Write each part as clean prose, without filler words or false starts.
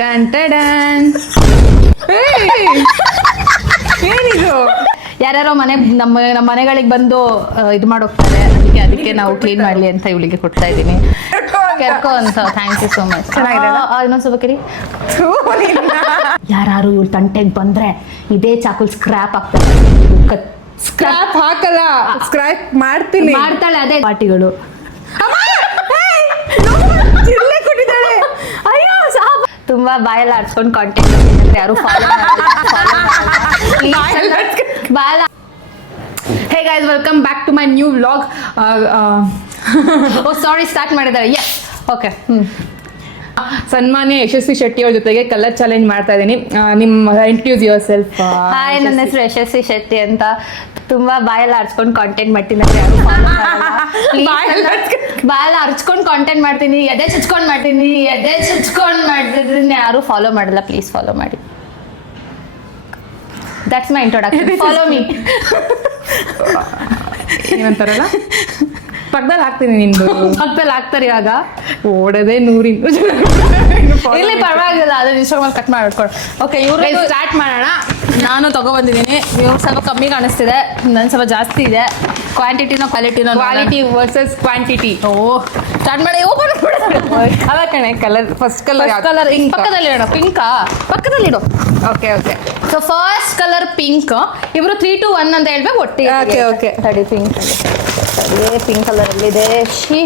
Ton ಟಡನ್. ಏನಿದು? ಯಾರ್ಯಾರೋ ನಮ್ಮ ಮನೆಗಳಿಗೆ ಬಂದು ಇದು ಮಾಡೋಗ್ತಾರೆ, ಅದಕ್ಕೆ ನಾವು ಕ್ಲೀನ್ ಮಾಡ್ಲಿ ಅಂತ ಇವಳಿಗೆ ಕೊಡ್ತಾ ಇದ್ದೀನಿ. ಕೆರ್ಕೋ ಅಂತ. Thank you so much. ಇನ್ನೊಂದ್ ಸ್ವಲ್ಪ ಕಿರಿ. ಯಾರು ಇವ್ಳ ತಂಟೆಗೆ ಬಂದ್ರೆ ಇದೇ ಚಾಕುಲ್ ಸ್ಕ್ರಾಪ್ ಆಗ್ತದೆ. ಸ್ಕ್ರಾಪ್ ಹಾಕಲ್ಲ, ಸ್ಕ್ರಾಪ್ ಮಾಡ್ತೀನಿ. ಮಾಡ್ತಾಳೆ ಅದೇ ಪಾರ್ಟಿಗಳು. ಅಯ್ಯೋ ಸಾಬ್. ತುಂಬಾ ಬಾಯೆಲ್ಲ ಆಡ್ಸ್ಕೊಂಡು ಕಾಂಟೆಂಟ್ ಯಾರು ಬಾಯೆಲ್ಲ. Hey guys, welcome back to my new vlog. Oh sorry, start ಮಾಡಿದ್ದಾರೆ. Yes, okay. ಸನ್ಮಾನ್ಯ ಯಶಸ್ವಿ ಶೆಟ್ಟಿ ಅವ್ರ ಜೊತೆಗೆ ಕಲರ್ ಚಾಲೆಂಜ್ ಮಾಡ್ತಾ ಇದ್ದೀನಿ. ನಿಮ್ಮ ಇಂಟ್ರೊಡ್ಯೂಸ್ ಯುವರ್ ಸೆಲ್ಫ್. ಹಾಯ್, ನನ್ನ ಹೆಸರು ಯಶಸ್ವಿ ಶೆಟ್ಟಿ ಅಂತ. ತುಂಬಾ ಬಾಯೆಲ್ಲ ಆಡ್ಸ್ಕೊಂಡು ಕಾಂಟೆಂಟ್ ಮಾಡ್ತೀನಿ. ಬಾಯೆಲ್ಲ ಅರ್ಚ್ಕೊಂಡು ಕಾಂಟೆಂಟ್ ಮಾಡ್ತೀನಿ, ಎದೆ ಚುಚ್ಕೊಂಡು ಮಾಡ್ತೀನಿ. ಎದೆ ಚುಚ್ಕೊಂಡು ಮಾಡಿದ್ರೆ ಯಾರು ಫಾಲೋ ಮಾಡಲ್ಲ. ಪ್ಲೀಸ್ ಫಾಲೋ ಮಾಡಿ. That's my introduction. Follow me. ಏನಂತಾರಲ್ಲ, ಪಕ್ಕದಲ್ಲಿ ಹಾಕ್ತೀನಿ. ನಿಮ್ದು ಪಕ್ಕದಲ್ಲಿ ಹಾಕ್ತಾರೆ. ಇವಾಗ ಓಡದೆ 100 ಇಲ್ಲಿ ಪರವಾಗಿಲ್ಲ, ಅದು ಇನ್ಸ್ಟಾಗ್ರಾಮ್ ಕಟ್ ಮಾಡ್ಕೊಂಡು. ಓಕೆ, ಇವ್ರು ಸ್ಟಾರ್ಟ್ ಮಾಡೋಣ. ನಾನು ತಗೊಬಂದಿದ್ದೀನಿ. ಇವ್ರು ಸ್ವಲ್ಪ ಕಮ್ಮಿ ಕಾಣಿಸ್ತಿದೆ, ನನ್ ಸ್ವಲ್ಪ ಜಾಸ್ತಿ ಇದೆ. ಕ್ವಾಂಟಿಟಿನೋ ಕ್ವಾಲಿಟಿನೋ? Quality versus quantity. Oh, start ಮಾಡಿ. ಓಪನ್ ಅಲ್ಲ ಕಣೆ, ಕಲರ್ ಫಸ್ಟ್ ಕಲರ್ ಪಕ್ಕದಲ್ಲಿ ಇಡೋ. ಪಿಂಕಾ ಪಕ್ಕದಲ್ಲಿ ಇಡು. Okay okay. So first colour pink. ಇವರು 3, 2, 1 ಅಂತ ಹೇಳ್ಬೇಕು ಒಟ್ಟಿಗೆ. Okay okay. ತಡಿ, ಪಿಂಕ್ ಪಿಂಕ್ ಕಲರ್ ಅಲ್ಲಿದೆ. ಶಿ.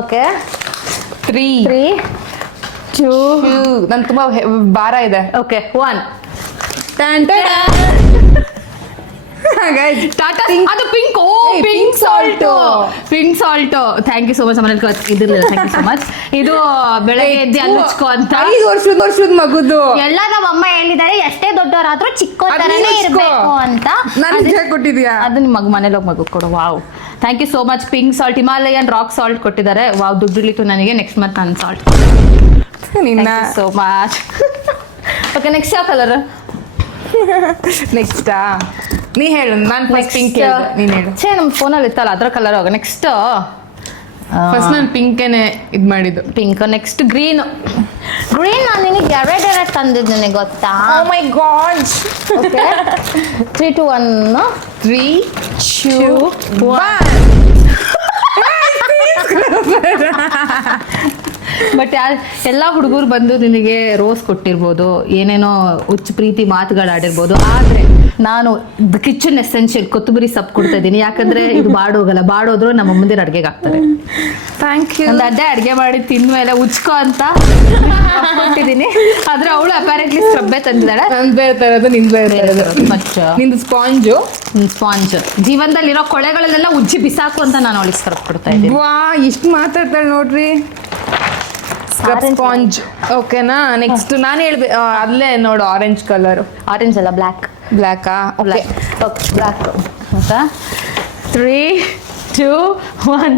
ಓಕೆ, 3, 2. ನನ್ ತುಂಬಾ ಭಾರ ಇದೆ. ಓಕೆ, 1. ಟಾಟಾ. ಅದು pink. Oh, Pink pink salt. Salt. Pink salt. Thank you so much. ಆಮೇಲೆ ಇದಿರಲಿಲ್ಲ. Thank you so much. ಇದು ಬೆಳಗ್ಗೆ ಎದ್ದು ಅಲ್ಲುಚ್ಕೋ ಅಂತ. 5 ವರ್ಷದ ಮಗುದು ಎಲ್ಲ ನಮ್ಮ ಅಮ್ಮ ಹೇಳಿದ್ದಾರೆ, ಎಷ್ಟೇ ದೊಡ್ಡವರಾದ್ರೂ ಚಿಕ್ಕವರನೇ ಇರಬೇಕು ಅಂತ. ನಾನು ಕೊಟ್ಟಿದ್ಯಾ? ಅದು ನಿಮ್ಮ ಮನೇಲಿ ಹೋಗಿ ಮಗು ಕೊಡು. Wow, thank you so much. Pink salt, Himalayan rock salt ಕೊಟ್ಟಿದ್ದಾರೆ. ವಾವ್, ದುಡ್ಡಿಲಿತ್ತು ನನಗೆ. ನೆಕ್ಸ್ಟ್ ಮಂತ್ ನನ್ನ ಸಾಲ್ಟ್. ನಿನ್ನ ಸೋ ಮಚ್. ಓಕೆ, ನೆಕ್ಸ್ಟ್ ಯಾವ ಕಲರ್? ನೆಕ್ಸ್ಟಾ ನೀ ಹೇಳು. ನಾನು ಫಸ್ಟ್ ಪಿಂಕ್ ನೀನ್ ಹೇಳು. ಛೇ, ನಮ್ಮ ಫೋನಲ್ಲಿ ಇತ್ತಲ್ಲ ಅದ್ರ ಕಲರ್. ಹೋಗ ನೆಕ್ಸ್ಟ್. ಫಸ್ಟ್ ನಾನು ಪಿಂಕೇನೆ ಇದ್ ಮಾಡಿದ್ದು. ಪಿಂಕ್. Next green. ಗ್ರೀನ್ ನಾನು ನಿನಗೆ ಎರಡು ತಂದಿದ್ದೇನೆ ಗೊತ್ತಾ? ಓ ಮೈ ಗಾಡ್. ಓಕೆ, 3, 2, 1. 3, 2, 1. ಬಟ್ ಎಲ್ಲ ಹುಡುಗರು ಬಂದು ನಿನಗೆ ರೋಸ್ ಕೊಟ್ಟಿರ್ಬೋದು, ಏನೇನೋ ಹುಚ್ಚು ಪ್ರೀತಿ ಮಾತುಗಳಾಡಿರ್ಬೋದು. ಆದ್ರೆ ನಾನು ಕಿಚನ್ ಎಸೆನ್ಷಿಯಲ್ ಕೊತ್ತಂಬರಿ ಸೊಪ್ಪು ಕೊಡ್ತಾ ಇದ್ದೀನಿ. ಯಾಕಂದ್ರೆ ಇದು ಬಾಡೋಗಲ್ಲ. ಬಾಡೋದ್ರು ನಮ್ಮ ಮುಂದಿನ ಅಡ್ಗೆಗೆ ಹಾಕ್ತಾರೆ. Thank you. ಒಂದು ಅಡ್ಡೆ ಅಡ್ಗೆ ಮಾಡಿ ತಿಂದ್ಮೇಲೆ ಉಚ್ಕೋ ಅಂತ ಕೊಟ್ಟಿದ್ದೀನಿ. ಆದ್ರೆ ಅವಳು ಅಪ್ಯಾರೆಂಟ್ಲಿ ಸ್ಕ್ರಬ್ಬೆ ತಂದಿದ್ದಾಳೆ. ನಂದು ಬೇರೆ ತರೋದು, ನಿಂದು ಬೇರೆ ತರೋದು. ನಿಂದು ಸ್ಪಾಂಜು. ಸ್ಪಾಂಜ್. ಜೀವನದಲ್ಲಿರೋ ಕೊಳೆಗಳನ್ನೆಲ್ಲ ಉಜ್ಜಿ ಬಿಸಾಕು ಅಂತ ನಾನು ಅವಳಿಗೆ ಸ್ಕ್ರಬ್ ಕೊಡ್ತಾ ಇದ್ದೀನಿ. ವಾ, ಇಷ್ಟು ಮಾತಾಡ್ತಾಳೆ ನೋಡ್ರಿ. ಸ್ಪಾಂಜ್. ಓಕೆನಾ? ನೆಕ್ಸ್ಟ್ ನಾನು ಹೇಳ್ಬೇಕು. ಅಲ್ಲೇ ನೋಡು, ಆರೆಂಜ್ ಕಲರ್. ಆರೆಂಜ್ ಅಲ್ಲ, ಬ್ಲ್ಯಾಕ್. ಬ್ಲ್ಯಾಕಾ? ಓಕೆ, ಬ್ಲ್ಯಾಕ್ ಅಂತ. 3, 2, 1.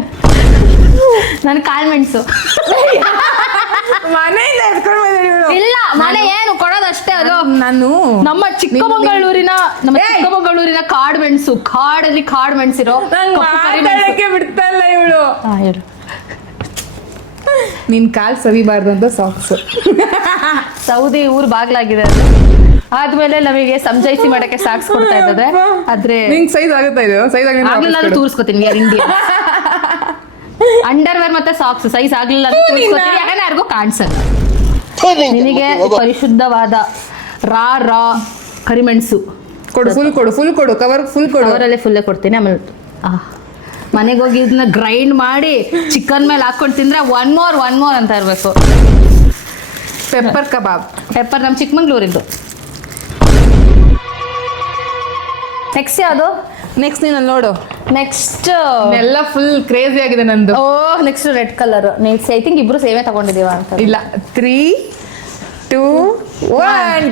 ನನ್ನ ಕಾಳು ಮೆಣಸು. ಮನೆಯಿಂದ ಎತ್ಕೊಂಡು ಬಂದಿದ್ದೀವಿ. ಇಲ್ಲ, ಮನೆ ಏನು ಕೊಡೋದಷ್ಟೇ. ಅದು ನಾನು ನಮ್ಮ ಚಿಕ್ಕಮಗಳೂರಿನ ಕಾಡು ಮೆಣಸು. ಕಾಡಲ್ಲಿ ಕಾಡು ಮೆಣಸಿರೋ. ಬಿಡ್ತಲ್ಲ ಇವಳು. ಹೇಳು. ನಿನ್ ಕಾಲ್ ಸವಿಬಾರ್ದು ಅಂತ ಸಾಕ್ಸ್. ಸೌದಿ ಊರು ಬಾಗ್ಲಾಗಿದೆ ಅದು. ಆದ್ಮೇಲೆ ನಮಗೆ ಸಂಜಾಯಿಸಿ ಮಾಡಕ್ಕೆ ಸಾಕ್ಸ್ ಕೊಡ್ತಾ ಇದ್ದದೆ. ಆದ್ರೆ ನಿಂಗೆ ಸೈಜ್ ಆಗುತ್ತಾ ಇದು? ಸೈಜ್ ಆಗ್ಲಿಲ್ಲ ಅಂದ್ರೆ ತೋರಿಸ್ಕೊತೀನಿ. ಇಂಡಿಯಾ ಅಂಡರ್ವೇರ್ ಮತ್ತೆ ಸಾಕ್ಸ್ ಸೈಜ್ ಆಗ್ಲಿಲ್ಲ ಅಂದ್ರೆ ತೋರಿಸ್ಕೊತೀನಿ. ಯಾಕಂದ್ರೆ ಯಾರಿಗೂ ಕಾಣಿಸಲ್ಲ. ನಿನಗೆ ಪರಿಶುದ್ಧವಾದ ರಾ ಕರಿಮೆಣಸು ಕೊಡು. ಫುಲ್ ಕೊಡು. ಕವರ್ ಫುಲ್ ಕೊಡು. ಅವರಲ್ಲೇ ಫುಲ್ಲೇ ಕೊಡ್ತೀನಿ. ಆಮೇಲೆ ಮನೆಗೆ ಹೋಗಿ ಇದನ್ನ ಗ್ರೈಂಡ್ ಮಾಡಿ ಚಿಕನ್ ಮೇಲೆ ಹಾಕೊಂಡು ತಿಂದ್ರೆ ಒನ್ ಮೋರ್ ಅಂತ ಇರಬೇಕು. ಪೆಪ್ಪರ್ ಕಬಾಬ್. ಪೆಪ್ಪರ್ ನಮ್ಮ ಚಿಕ್ಕಮಂಗ್ಳೂರಿದ್ದು. ನೆಕ್ಸ್ಟ್ ಯಾವುದು? ನೆಕ್ಸ್ಟ್ ನೀನು ನೋಡು. ನೆಕ್ಸ್ಟ್ ಎಲ್ಲ ಫುಲ್ ಕ್ರೇಜಿ ಆಗಿದೆ ನಂದು. Oh, next red colour. I think ಇಬ್ರು ಸೇಮೇ ತಗೊಂಡಿದೀವ ಅಂತ. ಇಲ್ಲ, 3, 2, 1.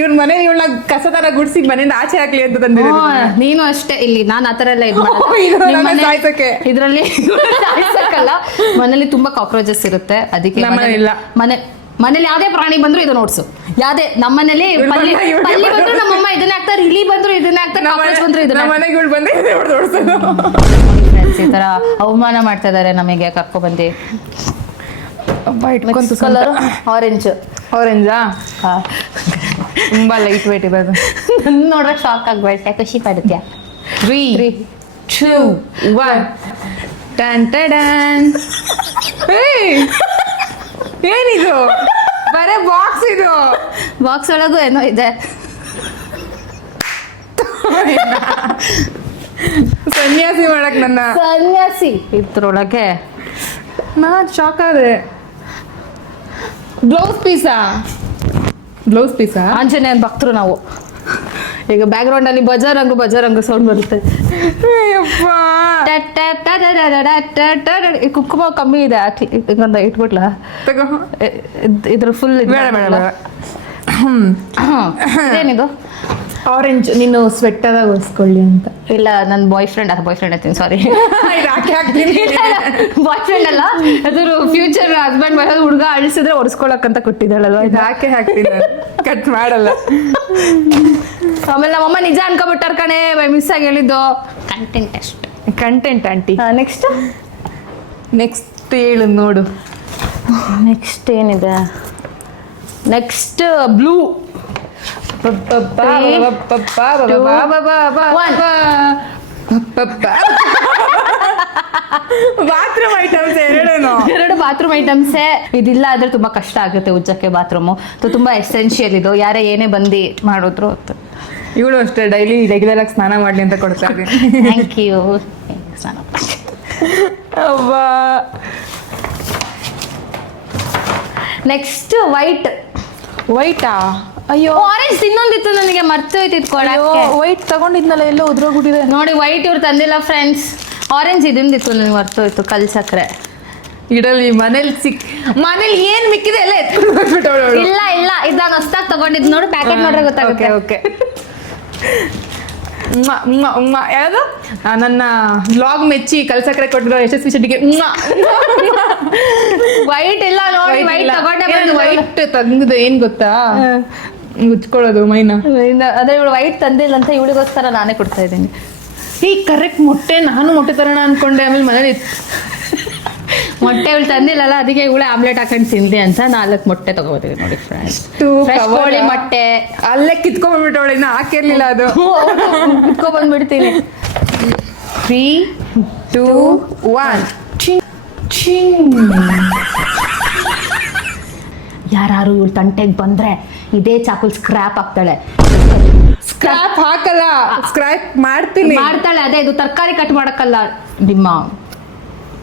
ಇವ್ರ ಮನೆ ಇವಳ ಕಸ ತರ ಗುಡ್ಸಿ ಮನೆಯಿಂದ ಆಚೆ ಹಾಕ್ಲಿ ಅಂತ ತಂದಿದ್ದೀನಿ. ನೀನು ಅಷ್ಟೇ. ಇಲ್ಲಿ ನಾನು ಆತರ ಎಲ್ಲ ಇದ್ರಲ್ಲಿ ಮನೇಲಿ ತುಂಬಾ ಕಾಕ್ರೋಚಸ್ ಇರುತ್ತೆ. ಅದಕ್ಕೆ ಇಲ್ಲ ಮನೆ ಮನೇಲಿ ಯಾವ್ದೇ ಪ್ರಾಣಿ ಬಂದ್ರು ಇದನ್ನ ಓಡಿಸು. ಯಾವ್ದೇ ನಮ್ಮನೇಲಿ ಪಲ್ಲಿ ಬಂದ್ರು ನಮ್ಮಮ್ಮ ಇದನ್ನ ಹಾಕ್ತಾರೆ, ಇಲಿ ಬಂದ್ರು ಇದನ್ನ ಹಾಕ್ತಾರೆ, ಕಾಕ್ರೋಚ್ ಬಂದ್ರು ಇದನ್ನ ಮನೆಗೆ ಇವ್ಳು ಬಂದ್ರೆ ಫ್ರೆಂಡ್ಸ್ ಈ ತರ ಅವಮಾನ ಮಾಡ್ತಾ ಇದಾರೆ ನಮಗೆ ಕರ್ಕೊ ಬಂದು. ಕಲರ್ ಆರೆಂಜಾ ತುಂಬಾ ಲೈಟ್ ವೇಟ್ ಇರೋದು. ನೋಡ್ರೆ ಶಾಕ್ ಆಗ್ಬೇಡ, ಖುಷಿ ಪಡುತ್ತೀಯ. 3 2 1 ಟನ್ ಟಡನ್. ಏನಿದು ಬರೇ ಬಾಕ್ಸ್ ಇದು. ಬಾಕ್ಸ್ ಒಳಗೂ ಏನೋ ಇದೆ. ಸನ್ಯಾಸಿ ಮಾಡಕ್ ನನ್ನ ಸನ್ಯಾಸಿ ಇದ್ರೊಳಗೆ ನಾನ್ ಶಾಕ್ ಆದ್ರೆ. ಬ್ಲೌಸ್ ಪೀಸಾ ಆಂಜನೇಯನ್ ಭಕ್ತರು ನಾವು. ಈಗ ಬ್ಯಾಕ್ ಗ್ರೌಂಡ್ ಅಲ್ಲಿ ಬಜಾರಂಗು ಸೌಂಡ್ ಬರುತ್ತೆ. ಕುಂಕುಮ ಕಮ್ಮಿ ಇದೆ, ಒಂದು ಇಟ್ಬಿಟ್ಲ ಇದ್ರ ಫುಲ್. ಏನಿದು ಆರೆಂಜ್. ನೀನು ಸ್ವೆಟ್ಟರಾಗ ಒರೆಸ್ಕೊಳ್ಳಿ ಅಂತ. ಇಲ್ಲ ನನ್ನ ಬಾಯ್ ಫ್ರೆಂಡ್ ಅಂತೀನಿ, ಸಾರಿ. ಬಾಯ್ ಫ್ರೆಂಡ್ ಅಲ್ಲ, ಅದ್ರ ಫ್ಯೂಚರ್ ಹಸ್ಬೆಂಡ್ ಬರೋದು. ಹುಡುಗ ಅಳಿಸಿದ್ರೆ ಒರೆಸ್ಕೊಳಕ್ಕಂತ ಕೊಟ್ಟಿದ್ದಾಳಲ್ವ, ಯಾಕೆ ಹಾಕ್ತೀನಿ, ಕಟ್ ಮಾಡಲ್ಲ. ಆಮೇಲೆ ನಮ್ಮಮ್ಮ ನಿಜ ಅನ್ಕೊಬಿಟ್ಟಾರ ಕಣೆ, ಮಿಸ್ ಆಗಿ ಹೇಳಿದ್ದು. Content aunty. ನೆಕ್ಸ್ಟ್ ಹೇಳು ನೋಡು. ನೆಕ್ಸ್ಟ್ ಏನಿದೆ? Next blue. ಬಾತ್ರೂಮ್ ಐಟಮ್ಸ್ ಎರಡು ಬಾತ್ರೂಮ್ ಐಟಮ್ಸೇ. ಇದಿಲ್ಲ ಆದ್ರೆ ತುಂಬಾ ಕಷ್ಟ ಆಗುತ್ತೆ ಉಜ್ಜಕ್ಕೆ ಬಾತ್ರೂಮು. ತುಂಬಾ ಎಸೆನ್ಷಿಯಲ್ ಇದು, ಯಾರೇ ಏನೇ ಬಂದು ಮಾಡಿದ್ರು. ಇವಳು ಅಷ್ಟೇ ಡೈಲಿ ರೆಗ್ಯುಲರ್ ಆಗಿ ಸ್ನಾನ ಮಾಡ್ಲಿ ಅಂತ ಕೊಡ್ತಾ ಇದ್ದೀನಿ. Thank you. ಸ್ನಾನ ನೆಕ್ಸ್ಟ್ ವೈಟಾ? ಅಯ್ಯೋ, ಆರೆಂಜ್ ಇನ್ನೊಂದಿತ್ತು ನನಗೆ ಮರ್ತೋಯ್ತು ಇಟ್ಕೊಳಕ್ಕೆ. ವೈಟ್ ತಗೊಂಡಿದ್ನಲ್ಲ, ಎಲ್ಲೋ ಉದ್ರೋಗ್ಬಿಟ್ಟಿದೆ ನೋಡಿ. ವೈಟ್ ಇವ್ರು ತಂದಿಲ್ಲ ಫ್ರೆಂಡ್ಸ್. ಆರೆಂಜ್ ಇದೊಂದಿತ್ತು ನನಗೆ ಮರ್ತೋಯ್ತು, ಕಲ್ಸಕ್ರೆ ಇಡಲಿ. ಮನೇಲಿ ಏನ್ ಮಿಕ್ಕಿದೆ ಎಲ್ಲ ಎತ್ಕೊಂಡು. ಇಲ್ಲ ಇದು ನಾನು ಹೊಸ್ದಾಗಿ ತಗೊಂಡಿದ್ದು. ನೋಡಿ ಪ್ಯಾಕೆಟ್ ನೋಡ್ರೆ ಗೊತ್ತಾಗುತ್ತೆ. ಓಕೆ ಯಾವುದು ನನ್ನ ಬ್ಲಾಗ್ ಮೆಚ್ಚಿ ಕಲ್ಸಕ್ರೆ ಕೊಟ್ಟಿರೋ ಯಶಸ್ವಿ ಶೆಟ್ಟಿಗೆ ವೈಟ್ ಇಲ್ಲ ನೋಡಿ. ವೈಟ್ ತಗೊಂಡೆ. ವೈಟ್ ತಂದಿದ್ದು ಏನ್ ಗೊತ್ತಾ, ಉಚ್ಕೊಳ್ಳೋದು ಮೈನ. ಅದೇ ಇವಳು ವೈಟ್ ತಂದಿಲ್ಲ ಅಂತ ಇವಳಿಗೋಸ್ಕರ ನಾನೇ ಕೊಡ್ತಾ ಇದ್ದೀನಿ. ಈ ಕರೆಕ್ಟ್ ಮೊಟ್ಟೆ. ನಾನು ಮೊಟ್ಟೆ ತರೋಣ ಅನ್ಕೊಂಡೆ, ಆಮೇಲೆ ಮನೇಲಿ ಮೊಟ್ಟೆ ಇವಳು ತಂದಿಲ್ಲಲ್ಲ, ಅದಕ್ಕೆ ಇವಳೆ ಆಮ್ಲೆಟ್ ಹಾಕೊಂಡು ತಿಂದೆ ಅಂತ 4 ಮೊಟ್ಟೆ ತಗೋತೀವಿ ನೋಡಿ ಫ್ರೆಂಡ್ಸ್. ಕೋಳಿ ಮೊಟ್ಟೆ ಅಲ್ಲೇ ಕಿತ್ಕೊಂಡ್ಬಿಟ್ಟವಳೆ, ಇನ್ನು ಹಾಕಿರ್ಲಿಲ್ಲ ಅದು. ಕಿತ್ಕೊಂಡ್ಬಂದ್ಬಿಡ್ತೀನಿ. 3 2 1 ಯಾರು ಇವಳು ತಂಟೆಗೆ ಬಂದ್ರೆ ಇದೇ ಚಾಕುಲ್ ಸ್ಕ್ರಾಪ್ ಆಗ್ತಾಳೆ. ಸ್ಕ್ರಾಪ್ ಹಾಕಲ್ಲ, ಸ್ಕ್ರಾಪ್ ಮಾಡ್ತಾಳೆ. ಅದೇ ಇದು ತರಕಾರಿ ಕಟ್ ಮಾಡಕ್ಕಲ್ಲ, ನಿಮ್ಮ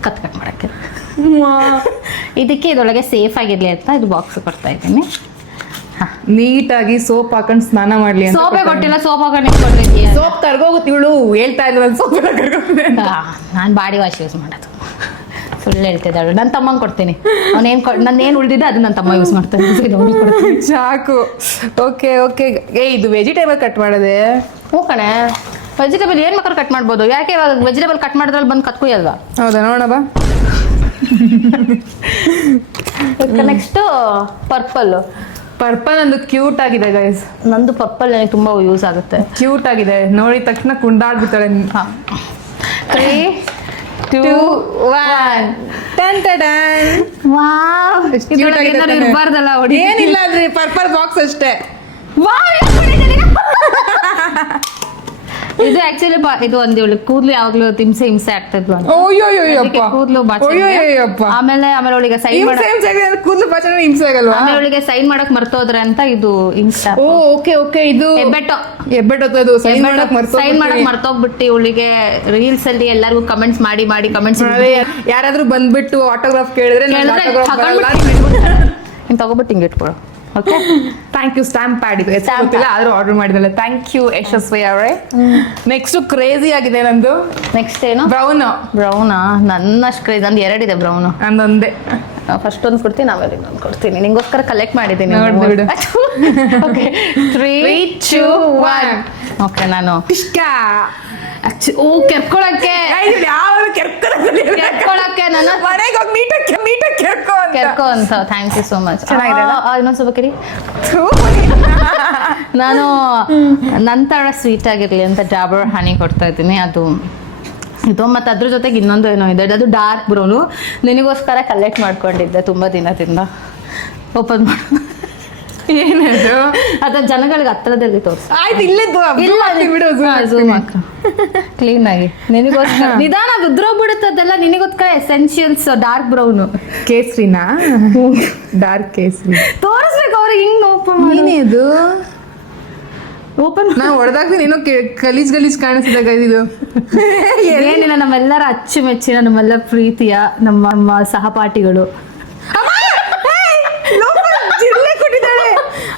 ಕಟ್ ಮಾಡಕ್ಕೆ. ಇದಕ್ಕೆ ಇದೊಳಗೆ ಸೇಫ್ ಆಗಿರ್ಲಿ ಅಂತ ಇದು ಬಾಕ್ಸ್ ಕೊಡ್ತಾ ಇದ್ದೀನಿ. ನೀಟಾಗಿ ಸೋಪ್ ಹಾಕೊಂಡು ಸ್ನಾನ ಮಾಡ್ಲಿ ಅಂತ. ಸೋಪೇ ಕೊಟ್ಟಿಲ್ಲ, ಸೋಪ್ ಹಾಕೊಂಡು ಕೊಡ್ಬೇಕು. ಸೋಪ್ ಕರ್ಗೋಗುತ್ತೆ ಇವಳು ಹೇಳ್ತಾ ಇದ್ರು. ಸೋಪ್ ನಾನು ಬಾಡಿ ವಾಶ್ ಯೂಸ್ ಮಾಡೋದು. ಸುಳ್ಳು ಹೇಳ್ತಿದ್ದಾಳು. ನನ್ನ ತಮ್ಮಂಗೆ ಕೊಡ್ತೀನಿ. ನನ್ನೇನು ಉಳಿದಿದೆ ಅದು ನನ್ನ ತಮ್ಮ ಯೂಸ್ ಮಾಡ್ತಾನೆ. ಸಾಕು. ಓಕೆ ಇದು ವೆಜಿಟೇಬಲ್ ಕಟ್ ಮಾಡೋದೆ? ಹ್ಞೂ ಕಣೆ, ವೆಜಿಟೇಬಲ್ ಏನು ಬೇಕಾದ್ರೆ ಕಟ್ ಮಾಡ್ಬೋದು. ಯಾಕೆ ಇವಾಗ ವೆಜಿಟೇಬಲ್ ಕಟ್ ಮಾಡಿದ್ರಲ್ಲಿ ಬಂದು ಕತ್ಕೊಯ್ಯಲ್ವಾ? ಹೌದಾ, ನೋಡೋಣ. ನೆಕ್ಸ್ಟ್ ಪರ್ಪಲ್ ಒಂದು ಕ್ಯೂಟ್ ಆಗಿದೆ ಗೈಸ್. ನಂದು ಪರ್ಪಲ್ ನನಗೆ ತುಂಬಾ ಯೂಸ್ ಆಗುತ್ತೆ. ಕ್ಯೂಟ್ ಆಗಿದೆ, ನೋಡಿದ ತಕ್ಷಣ ಕುಂಡಾಡ್ಬಿಡ್ತಾಳೆ. 3 2 1 ಟನ್ ಟಡನ್. ವಾವ್, ಇರಬಾರ್ದಲ್ಲ. ಏನಿಲ್ಲ ಅಲ್ರಿ, ಪರ್ಪಲ್ ಬಾಕ್ಸ್ ಅಷ್ಟೇ. ಇದು ಆಕ್ಚುಲಿ ಇದು ಒಂದು ಕೂದಲು ಯಾವಾಗ್ಲೂ ಹಿಂಸೆ ಆಗ್ತಿದ್ವು. ಕೂದಲು ಆಮೇಲೆ ಅವಳಿಗೆ ಸೈನ್ ಕೂದಲು ಬಾಚನೆ ಹಿಂಸೆ ಆಗಲ್ವಾ? ಆಮೇಲೆ ಅವಳಿಗೆ ಸೈನ್ ಮಾಡಕ್ ಮರ್ತೋದ್ರೆ ಅಂತ ಇದು ಇನ್ಸ್ಟಾ. ಓಕೆ ಇದು ಹೆಬ್ಬೆಟ್ಟೋದು ಸೈನ್ ಮಾಡಕ್ ಮರ್ತೋಗ್ಬಿಟ್ಟು ಇವಳಿಗೆ ರೀಲ್ಸ್ ಅಲ್ಲಿ ಎಲ್ಲರಿಗೂ ಕಮೆಂಟ್ಸ್ ಮಾಡಿ ಕಮೆಂಟ್ಸ್. ಯಾರಾದ್ರೂ ಬಂದ್ಬಿಟ್ಟು ಆಟೋಗ್ರಾಫ್ ಕೇಳಿದ್ರೆ ತಗೋಬಿಟ್ಟು ಹಿಂಗೆ ಇಟ್ಕೊಳು. Okay, thank you. Stamp pad ಇದೆ, ಗೊತ್ತಿಲ್ಲ ಆದ್ರೂ ಆರ್ಡರ್ ಮಾಡಿದಲ್ಲ. ಥ್ಯಾಂಕ್ ಯು ಯಶಸ್ವಿ ಅವರೇ. ನೆಕ್ಸ್ಟ್ ಕ್ರೇಜಿ ಆಗಿದೆ ನಂದು. ನೆಕ್ಸ್ಟ್ ಏನು? ಬ್ರೌನಾ? ನನ್ನಷ್ಟು ಕ್ರೇಜ್ ನಂದು 2 ಇದೆ ಬ್ರೌನು. ನಂದೊಂದೇ. ಫಸ್ಟ್ ಒಂದು ಕೊಡ್ತೀನಿ, ಆಮೇಲೆ ಇನ್ನೊಂದು ಕೊಡ್ತೀನಿ. ನಿಂಗೋಸ್ಕರ ಕಲೆಕ್ಟ್ ಮಾಡಿದ್ದೀನಿ. ಓಕೆ, 3 2 1. ಓಕೆ, ನಾನು ಕೆರ್ಕೊಳಕ್ಕೆ ನಾನು ಕೆರ್ಕೋ ಅಂತ. Thank you so much. ಚೆನ್ನಾಗಿದೆ ಅಲ್ಲ? ಇನ್ನೊಂದು ಸ್ವಲ್ಪ ಕಿರಿ. ನಾನು ನಂತರ ಸ್ವೀಟ್ ಆಗಿರ್ಲಿ ಅಂತ ಡಾಬರ್ ಹನಿ ಕೊಡ್ತಾ ಇದ್ದೀನಿ. ಅದು ಇದು ಮತ್ತೆ ಅದ್ರ ಜೊತೆಗೆ ಇನ್ನೊಂದು ಏನೋ ಇದೆ, ಅದು ಡಾರ್ಕ್ ಬ್ರೌನು. ನಿನಗೋಸ್ಕರ ಕಲೆಕ್ಟ್ ಮಾಡ್ಕೊಂಡಿದ್ದೆ ತುಂಬಾ ದಿನದಿಂದ. ಓಪನ್ ಮಾಡು. ಏನದು? ಅದ ಜನಗಳಿಗೆ ಹತ್ರದಲ್ಲಿ ತೋರಿಸ. ಆಯ್ತು, ಇಲ್ಲೇ ಝೂಮ್ ಹಾಕ ಕ್ಲೀನ್ ಆಗಿ. ನಿನಗೋಸ್ಕರ ನಿಧಾನ ಉದ್ರೋಗ್ಬಿಡುತ್ತೆ ಅದೆಲ್ಲ. ನಿನಗೋಸ್ಕರ ಎಸೆನ್ಷಿಯಲ್ಸ್ ಡಾರ್ಕ್ ಬ್ರೌನು. ಕೇಸರಿನಾ? ಡಾರ್ಕ್ ಕೇಸರಿ ತೋರಿಸ್ಬೇಕು ಅವ್ರಿಗೆ. ಹಿಂಗ್ ಓಪನ್ ಏನಿದು? ಓಪನ್ ನಾನು ಹೊಡೆದಾಗ್ತೀನಿ, ಏನೋ ಗಲೀಜ್ ಕಾಣಿಸ್ದಾಗ ಇದು. ಏನಿಲ್ಲ, ನಮ್ಮೆಲ್ಲರ ಅಚ್ಚುಮೆಚ್ಚಿನ, ನಮ್ಮೆಲ್ಲ ಪ್ರೀತಿಯ ನಮ್ಮ ಸಹಪಾಠಿಗಳು.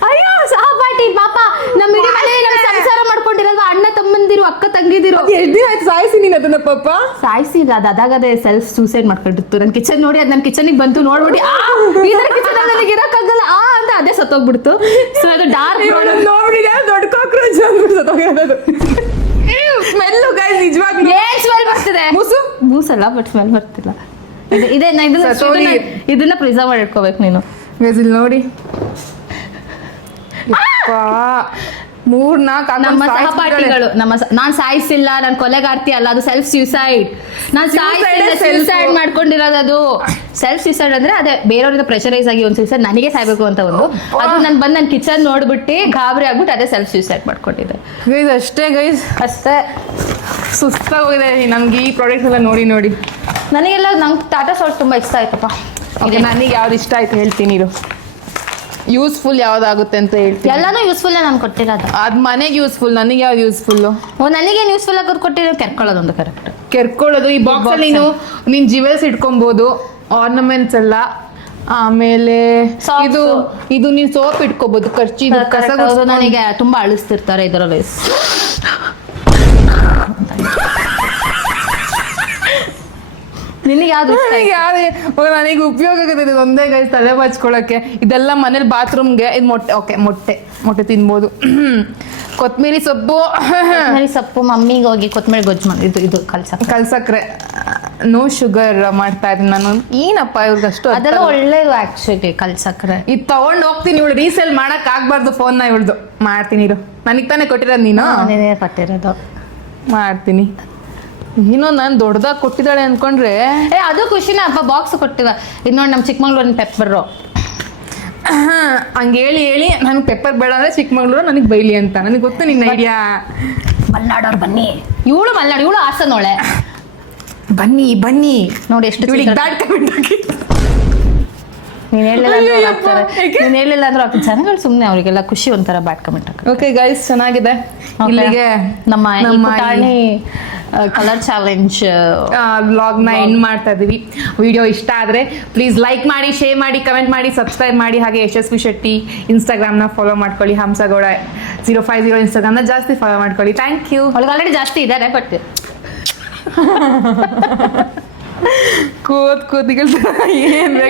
ಅಯ್ಯೋ ಸಹಪಾಠಿ ಪಾಪ, ನಮ್ಮ ಇಡೀ ಮನೆ ನಮ್ಮ ಸಂಸಾರ ಮಾಡ್ಕೊಂಡಿರೋದು ಅಣ್ಣ ತಮ್ಮಂದಿರು ಅಕ್ಕ ತಂಗಿದಿರು. ಎಷ್ಟು ದಿನ ಆಯ್ತು ಸಾಯಿಸಿ ನೀನು ಅದನ್ನ ಪಾಪ? ಸಾಯಿಸಿಲ್ಲ, ಅದು ಅದಾಗದೆ ಸೆಲ್ಫ್ ಸೂಸೈಡ್ ಮಾಡ್ಕೊಂಡಿತ್ತು. ನನ್ನ ಕಿಚನ್ ನೋಡಿ, ಅದು ನನ್ನ ಕಿಚನಿಗೆ ಬಂತು, ನೋಡ್ಬಿಟ್ಟು ಇದರ ಕಿಚನ್ ನನಗೆ ಇರಕ್ಕಾಗಲ್ಲ ಅಂತ ಅದೇ ಸತ್ತೋಗ್ಬಿಡ್ತು. ಸೊ ಅದು ಡಾರ್ಕ್ ನೋಡ್ಬಿಟ್ಟಿದೆ, ದೊಡ್ಡ ಕಾಕ್ರೋಚ್ ಸತ್ತೋಗಿರೋದು. ಸ್ಮೆಲ್ಲು ಗೈಸ್, ನಿಜವಾಗ್ಲೂ ಏನ್ ಸ್ಮೆಲ್ ಬರ್ತಿದೆ? ಮೂಸಲ್ಲ, ಬಟ್ ಸ್ಮೆಲ್ ಬರ್ತಿಲ್ಲ. ಇದನ್ನ ಪ್ರಿಸರ್ವ್ ಮಾಡಿ ಇಟ್ಕೋಬೇಕು ನೀನು. ಇಲ್ಲಿ ನೋಡಿ, 3-4 ನಮ್ಮ ಸಹಪಾಠಿಗಳು. ನಾನ್ ಸಾಯಿಸಿಲ್ಲ, ನಾನು ಕೊಲೆಗಾರ್ತಿ ಅಲ್ಲ, ಅದು ಸೆಲ್ಫ್ ಸ್ಯೂಸೈಡ್. ನಾನು ಸೂಸೈಡ್ ಮಾಡ್ಕೊಂಡಿರೋದು. ಅದು ಸೆಲ್ಫ್ ಸ್ಯೂಸೈಡ್ ಅಂದ್ರೆ ಅದೇ ಬೇರೆಯವ್ರಿಂದ ಪ್ರೆಷರೈಸ್ ಆಗಿ ಒಂದು ಸೂಸೈಡ್, ನನಗೆ ಸಾಯ್ಬೇಕು ಅಂತ ಒಂದು. ಅದು ನಾನು ಬಂದು ನನ್ನ ಕಿಚನ್ ನೋಡ್ಬಿಟ್ಟು ಗಾಬರಿ ಆಗ್ಬಿಟ್ಟು ಅದೇ ಸೆಲ್ಫ್ ಸ್ಯೂಸೈಡ್ ಮಾಡ್ಕೊಂಡಿದ್ದೆ. ಗೈಸ್ ಅಷ್ಟೇ ಗೈಸ್, ಅಷ್ಟೇ. ಸುಸ್ತಾಗೋಗಿದೆ ನಮ್ಗೆ ಈ ಪ್ರಾಡಕ್ಟ್ಸ್ ಎಲ್ಲ ನೋಡಿ. ನನಗೆಲ್ಲ ನಂಗೆ ಟಾಟಾ ಸಾಲ್ಟ್ ತುಂಬಾ ಇಷ್ಟ ಆಯ್ತಪ್ಪ. ನನಗೆ ಯಾವ್ದು ಇಷ್ಟ ಆಯ್ತು ಹೇಳ್ತೀನಿ ಇರು. ಯೂಸ್ಫುಲ್ ಯಾವ್ದಾಗುತ್ತೆ ಅಂತ ಹೇಳ್ತೀನಿ. ಎಲ್ಲಾನು ಯೂಸ್ಫುಲ್ ನಾನು ಕೊಟ್ಟಿರೋದು. ಅದ್ ಮನೆಗೆ ಯೂಸ್ಫುಲ್, ನನಗೆ ಯಾವ್ದು ಯೂಸ್ಫುಲ್? ನನಗೇನು ಯೂಸ್ಫುಲ್ ಆಗೋದು ಕೊಟ್ಟಿರೋ ಕೆರ್ಕೊಳ್ಳೋದೊಂದು ಕರೆಕ್ಟ್. ಕೆರ್ಕೊಳ್ಳೋದು. ಈ ಬಾಕ್ಸ್ ಅಲ್ಲಿ ನೀನ್ ಜಿವೆಲ್ಸ್ ಇಟ್ಕೊಬಹುದು, ಆರ್ನಮೆಂಟ್ಸ್ ಎಲ್ಲ. ಆಮೇಲೆ ಇದು ನೀನ್ ಸೋಪ್ ಇಟ್ಕೋಬಹುದು, ಖರ್ಚಿ ಕಸ. ನನಗೆ ತುಂಬಾ ಅಳಿಸ್ತಿರ್ತಾರೆ ಇದರಲ್ಲಿ. ನಿನಗೆ ಯಾವ್ದು? ನನಗೆ ಉಪಯೋಗ ಆಗುತ್ತೆ ಒಂದೇ ಗೈಸ್, ತಲೆ ಬಾಚ್ಕೊಳಕ್ಕೆ. ಇದೆಲ್ಲ ಮನೇಲಿ ಬಾತ್ರೂಮ್ಗೆ. ಇದು ಮೊಟ್ಟೆ ತಿನ್ಬೋದು. ಕೊತ್ತಂಬರಿ ಸೊಪ್ಪು ಮಮ್ಮಿಗೆ ಹೋಗಿ ಕೊತ್ತಂಬರಿ ಗೊಜ್ಜು ಮಾಡಿ ಇದು ಕಲ್ಸಕ್ರೆ ನೋ ಶುಗರ್ ಮಾಡ್ತಾ ಇದ್ದೀನಿ ನಾನು. ಏನಪ್ಪ ಇವ್ರಿಗಷ್ಟು? ಅದೆಲ್ಲ ಒಳ್ಳೇದು ಆಕ್ಚುಲಿ ಕಲ್ಸಕ್ರೆ. ಇದು ತಗೊಂಡ್ ಹೋಗ್ತೀನಿ, ಇವಳು ರೀಸೇಲ್ ಮಾಡಕ್ ಆಗ್ಬಾರ್ದು ಫೋನ್ನ ಇವಳ್ದು. ಮಾಡ್ತೀನಿ ಇರು. ನನಗ್ ತಾನೇ ಕೊಟ್ಟಿರೋದು ನೀನು? ನೀನೇ ಕೊಟ್ಟಿರೋದು. ಮಾಡ್ತೀನಿ. ಏನೋ ನಾನು ದೊಡ್ಡದಾಗಿ ಕೊಟ್ಟಿದ್ದಾಳೆ ಅನ್ಕೊಂಡ್ರೆ ಅದು ಖುಷಿನ ಅಪ್ಪ. ಬಾಕ್ಸ್ ಕೊಟ್ಟಿವ. ಇದು ನೋಡಿ ನಮ್ಮ ಚಿಕ್ಕಮಂಗ್ಳೂರಿನ ಪೆಪ್ಪರು. ಹಂಗೆ ಹೇಳಿ ನನಗೆ ಪೆಪ್ಪರ್ ಬೇಡ ಅಂದ್ರೆ ಚಿಕ್ಕಮಂಗ್ಳೂರು ನನಗೆ ಬೈಲಿ ಅಂತ. ನನಗೆ ಗೊತ್ತು ನಿನ್ನ ಐಡಿಯಾ. ಮಲ್ನಾಡವ್ರು ಬನ್ನಿ. ಇವಳು ಮಲ್ನಾಡು, ಇವಳು ಹಾಸನೋಳೆ. ಬನ್ನಿ ನೋಡಿ ಎಷ್ಟು ಬ್ಯಾಡ್ ಕಮೆಂಟ್ ಹಾಕಿ. ನೀನ್ ಹೇಳಿಲ್ಲ ಅಂದ್ರೆ ಜನಗಳು ಸುಮ್ಮನೆ, ಅವರಿಗೆಲ್ಲ ಖುಷಿ ಒಂಥರ ಬ್ಯಾಡ್ ಕಮೆಂಟ್ ಹಾಕಿ. ಓಕೆ ಗೈಸ್, ಚೆನ್ನಾಗಿದೆ. ಇಲ್ಲಿಗೆ ನಮ್ಮ ಕಲರ್ ಚಾಲೆಂಜ್ ವ್ಲಾಗ್ನ ಎಂಡ್ ಮಾಡ್ತಾ ಇದೀವಿ. ವಿಡಿಯೋ ಇಷ್ಟ ಆದರೆ ಪ್ಲೀಸ್ ಲೈಕ್ ಮಾಡಿ, ಶೇರ್ ಮಾಡಿ, ಕಮೆಂಟ್ ಮಾಡಿ, ಸಬ್ಸ್ಕ್ರೈಬ್ ಮಾಡಿ. ಹಾಗೆ ಯಶಸ್ವಿ ಶೆಟ್ಟಿ ಇನ್ಸ್ಟಾಗ್ರಾಮ್ನ ಫಾಲೋ ಮಾಡ್ಕೊಳ್ಳಿ. ಹಂಸಗೌಡ 050 ಇನ್ಸ್ಟಾಗ್ರಾಮ್ನ ಜಾಸ್ತಿ ಫಾಲೋ ಮಾಡ್ಕೊಳ್ಳಿ. Thank you. ಅವಳಿಗೆ ಆಲ್ರೆಡಿ ಜಾಸ್ತಿ ಇದ್ದಾರೆ, ಬಟ್ ಕೂತ್ಕೊಳ್ತಾರೆ ಏನು